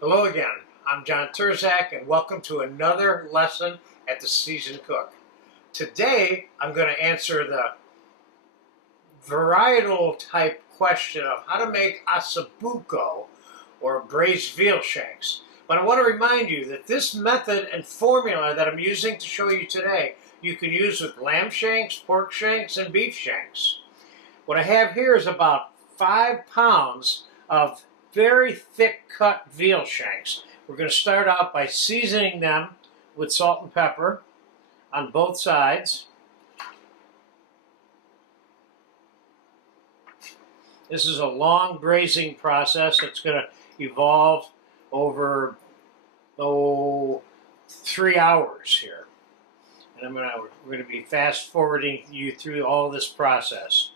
Hello again, I'm John Turzak and welcome to another lesson at the Seasoned Cook. Today I'm going to answer the varietal type question of how to make Osso Buco or braised veal shanks. But I want to remind you that this method and formula that I'm using to show you today you can use with lamb shanks, pork shanks, and beef shanks. What I have here is about 5 pounds of very thick cut veal shanks. We're going to start out by seasoning them with salt and pepper on both sides. This is a long braising process that's going to evolve over 3 hours here. And we're going to be fast forwarding you through all this process.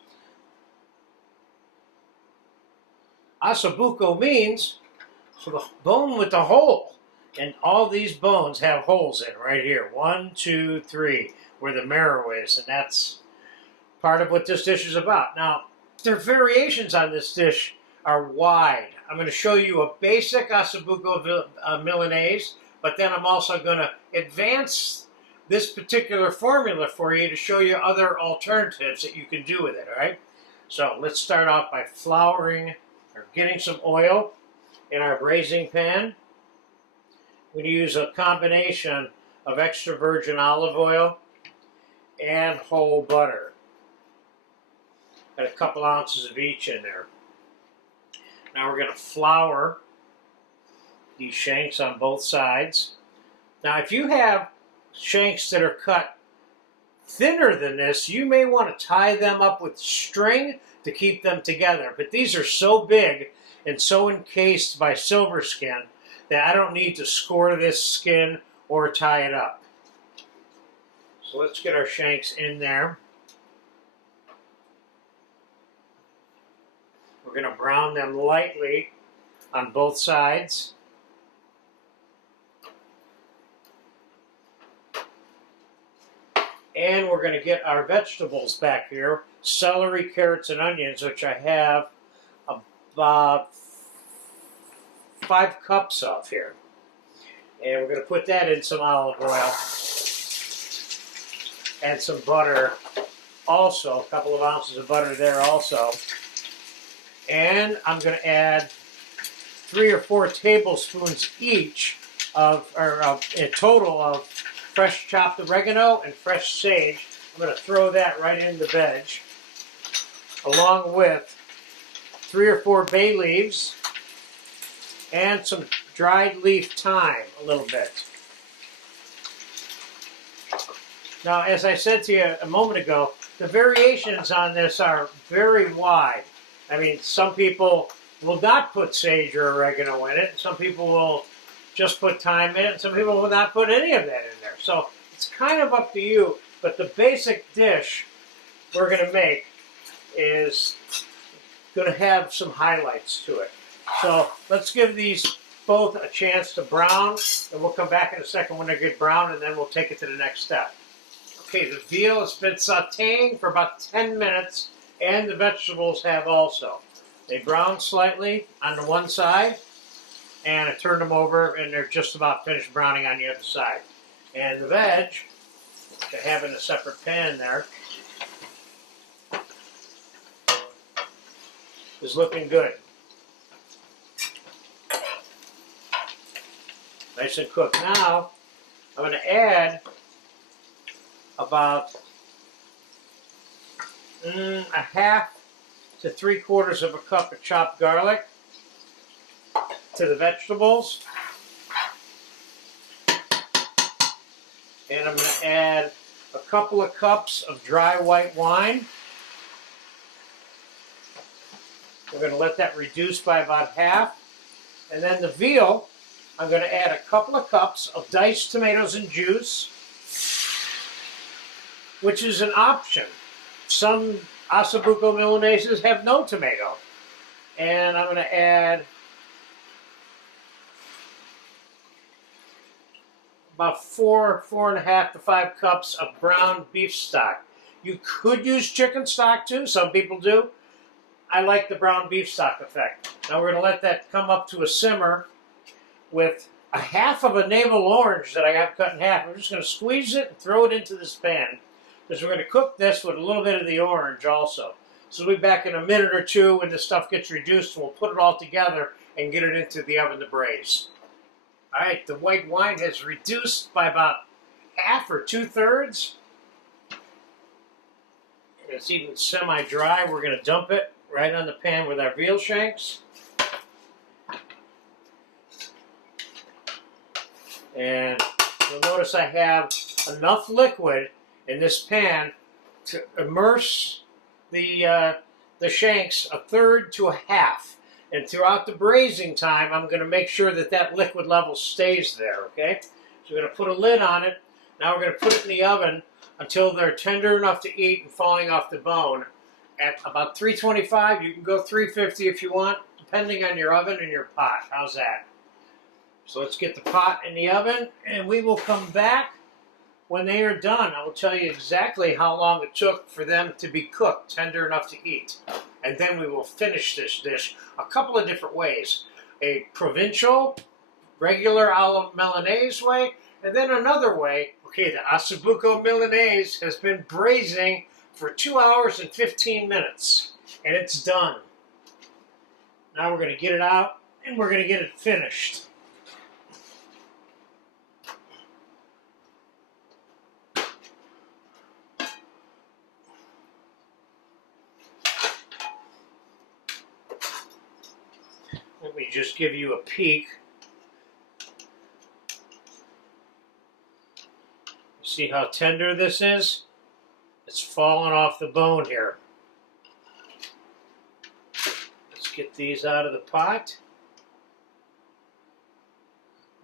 Osso Buco means the bone with the hole. And all these bones have holes in right here. 1, 2, 3, where the marrow is. And that's part of what this dish is about. Now, the variations on this dish are wide. I'm going to show you a basic Osso Buco Milanese, but then I'm also going to advance this particular formula for you to show you other alternatives that you can do with it, all right? So let's start off by flouring or getting some oil in our braising pan. We're going to use a combination of extra virgin olive oil and whole butter. Got a couple ounces of each in there. Now we're going to flour these shanks on both sides. Now if you have shanks that are cut thinner than this, you may want to tie them up with string to keep them together. But these are so big and so encased by silver skin that I don't need to score this skin or tie it up. So let's get our shanks in there. We're going to brown them lightly on both sides. And we're going to get our vegetables back here, celery, carrots, and onions, which I have about 5 cups of here. And we're going to put that in some olive oil and some butter also, a couple of ounces of butter there also. And I'm going to add 3 or 4 tablespoons each of, a total of fresh chopped oregano and fresh sage. I'm going to throw that right in the veg, along with 3 or 4 bay leaves and some dried leaf thyme, a little bit. Now, as I said to you a moment ago, the variations on this are very wide. I mean, some people will not put sage or oregano in it. Some people will just put thyme in it, and some people will not put any of that in there. So it's kind of up to you, but the basic dish we're going to make is going to have some highlights to it. So let's give these both a chance to brown, and we'll come back in a second when they get brown, and then we'll take it to the next step. Okay, the veal has been sauteing for about 10 minutes, and the vegetables have also. They brown slightly on the one side, and I turned them over, and they're just about finished browning on the other side. And the veg, which I have in a separate pan there, is looking good. Nice and cooked. Now, I'm going to add about a half to 3/4 of a cup of chopped garlic to the vegetables. And I'm going to add a couple of cups of dry white wine. We're going to let that reduce by about half. And then the veal, I'm going to add a couple of cups of diced tomatoes and juice, which is an option. Some Osso Buco Milaneses have no tomato. And I'm going to add about 4.5 to 5 cups of ground beef stock. You could use chicken stock too, some people do. I like the brown beef stock effect. Now we're going to let that come up to a simmer, with a half of a navel orange that I have cut in half. I'm just going to squeeze it and throw it into this pan, because we're going to cook this with a little bit of the orange also. So we'll be back in a minute or two when the stuff gets reduced, and we'll put it all together and get it into the oven to braise. All right, the white wine has reduced by about half or 2/3. It's even semi-dry. We're going to dump it right on the pan with our veal shanks. And you'll notice I have enough liquid in this pan to immerse the shanks 1/3 to 1/2. And throughout the braising time, I'm going to make sure that that liquid level stays there, okay? So we're going to put a lid on it. Now we're going to put it in the oven until they're tender enough to eat and falling off the bone at about 325. You can go 350 if you want, depending on your oven and your pot. How's that? So let's get the pot in the oven, and we will come back when they are done. I will tell you exactly how long it took for them to be cooked, tender enough to eat. And then we will finish this dish a couple of different ways. A provincial, regular a la Milanese way, and then another way. Okay, the Osso Buco Milanese has been braising for 2 hours and 15 minutes, and it's done. Now we're going to get it out, and we're going to get it finished. Let me just give you a peek. See how tender this is? It's falling off the bone here. Let's get these out of the pot.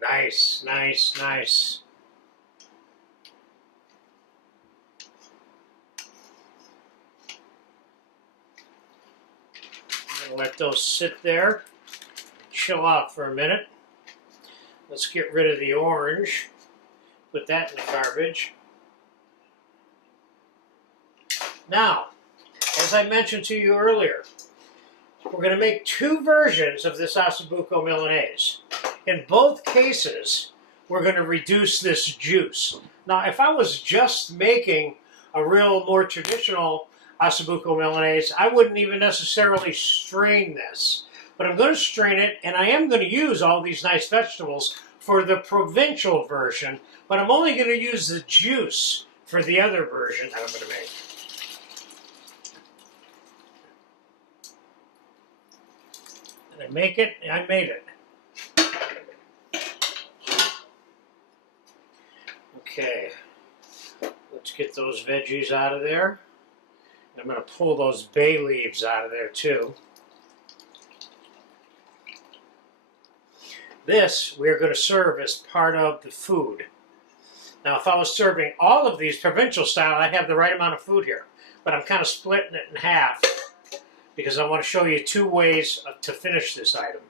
Nice, nice, nice. I'm going to let those sit there, chill out for a minute. Let's get rid of the orange. Put that in the garbage. Now, as I mentioned to you earlier, we're going to make 2 versions of this Osso Buco Milanese. In both cases, we're going to reduce this juice. Now, if I was just making a real, more traditional Osso Buco Milanese, I wouldn't even necessarily strain this. But I'm going to strain it, and I am going to use all these nice vegetables for the provincial version, but I'm only going to use the juice for the other version that I'm going to make. Did I make it? I made it. Okay, let's get those veggies out of there. I'm going to pull those bay leaves out of there too. This we're going to serve as part of the food. Now, if I was serving all of these provincial style, I'd have the right amount of food here. But I'm kind of splitting it in half because I want to show you 2 ways to finish this item.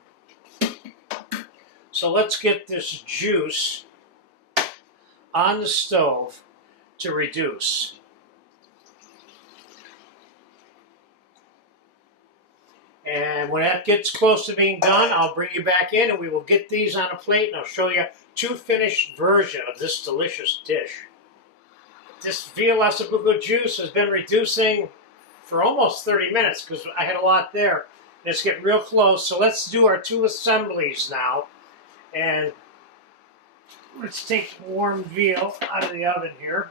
So let's get this juice on the stove to reduce. And when that gets close to being done, I'll bring you back in and we will get these on a plate and I'll show you 2 finished versions of this delicious dish. This veal Osso Buco juice has been reducing for almost 30 minutes because I had a lot there. And it's getting real close, so let's do our 2 assemblies now. And let's take warm veal out of the oven here.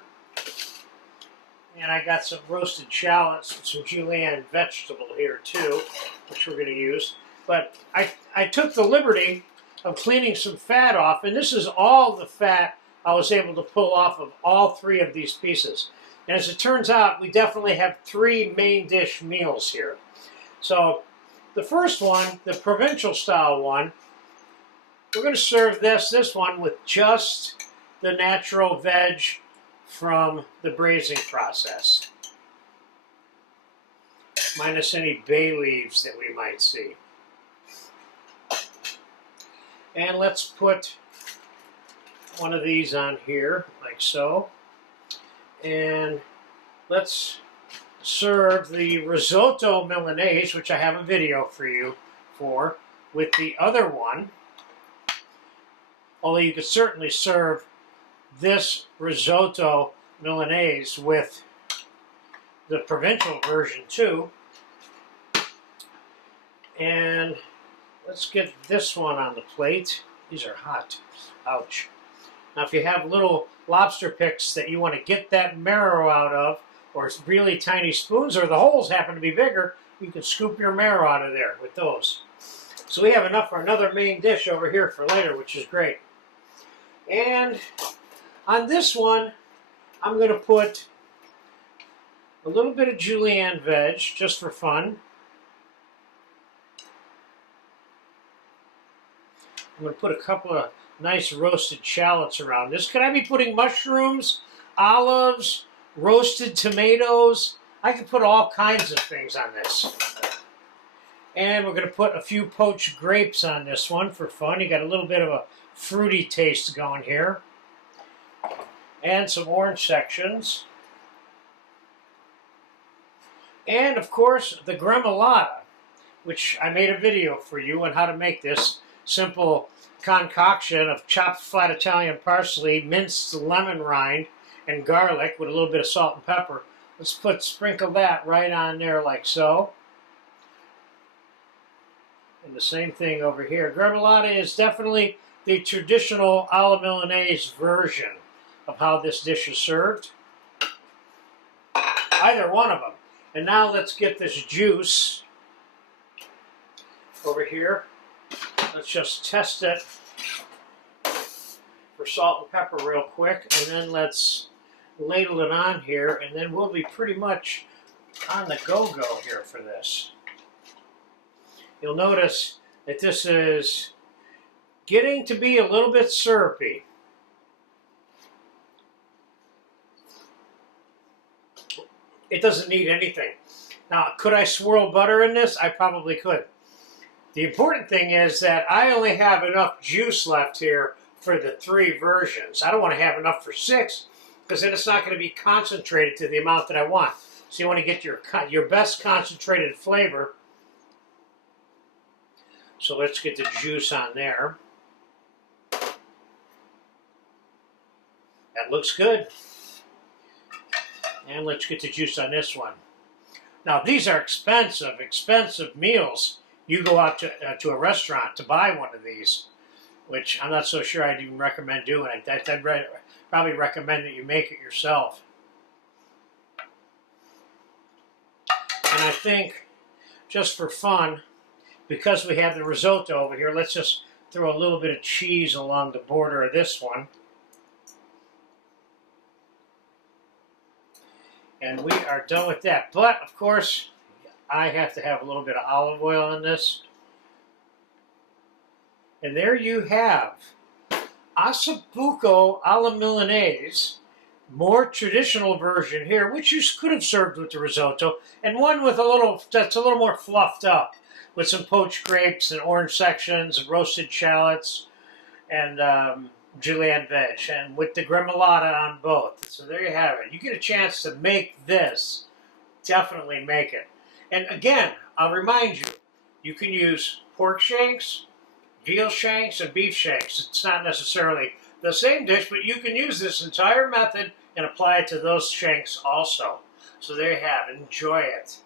And I got some roasted shallots and some julienne vegetable here too, which we're going to use. But I took the liberty of cleaning some fat off, and this is all the fat I was able to pull off of all 3 of these pieces. And as it turns out, we definitely have 3 main dish meals here. So the first one, the provincial style one, we're going to serve this one with just the natural veg from the braising process, minus any bay leaves that we might see. And let's put one of these on here, like so. And let's serve the risotto Milanese, which I have a video for you for, with the other one. Although you could certainly serve this risotto Milanese with the provincial version too. And let's get this one on the plate. These are hot. Ouch. Now if you have little lobster picks that you want to get that marrow out of, or really tiny spoons, or the holes happen to be bigger, you can scoop your marrow out of there with those. So we have enough for another main dish over here for later, which is great. And on this one, I'm going to put a little bit of julienne veg, just for fun. I'm going to put a couple of nice roasted shallots around this. Could I be putting mushrooms, olives, roasted tomatoes? I could put all kinds of things on this. And we're going to put a few poached grapes on this one for fun. You got a little bit of a fruity taste going here. And some orange sections. And of course the gremolata, which I made a video for you on how to make this simple concoction of chopped flat Italian parsley, minced lemon rind, and garlic with a little bit of salt and pepper. Let's sprinkle that right on there like so. And the same thing over here. Gremolata is definitely the traditional alla Milanese version of how this dish is served. Either one of them. And now let's get this juice over here. Let's just test it for salt and pepper real quick, and then let's ladle it on here, and then we'll be pretty much on the go-go here for this. You'll notice that this is getting to be a little bit syrupy. It doesn't need anything. Now, could I swirl butter in this? I probably could. The important thing is that I only have enough juice left here for the 3 versions. I don't want to have enough for 6, because then it's not going to be concentrated to the amount that I want. So you want to get your best concentrated flavor. So let's get the juice on there. That looks good. And let's get the juice on this one. Now these are expensive, expensive meals. You go out to a restaurant to buy one of these, which I'm not so sure I'd even recommend doing it. I'd probably recommend that you make it yourself. And I think, just for fun, because we have the risotto over here, let's just throw a little bit of cheese along the border of this one. And we are done with that. But, of course, I have to have a little bit of olive oil in this. And there you have Osso Buco alla Milanese, more traditional version here, which you could have served with the risotto, and one with that's a little more fluffed up, with some poached grapes and orange sections, and roasted shallots, and julienne veg, and with the gremolata on both. So there you have it. You get a chance to make this, definitely make it. And again, I'll remind you, you can use pork shanks, veal shanks, and beef shanks. It's not necessarily the same dish, but you can use this entire method and apply it to those shanks also. So there you have it. Enjoy it.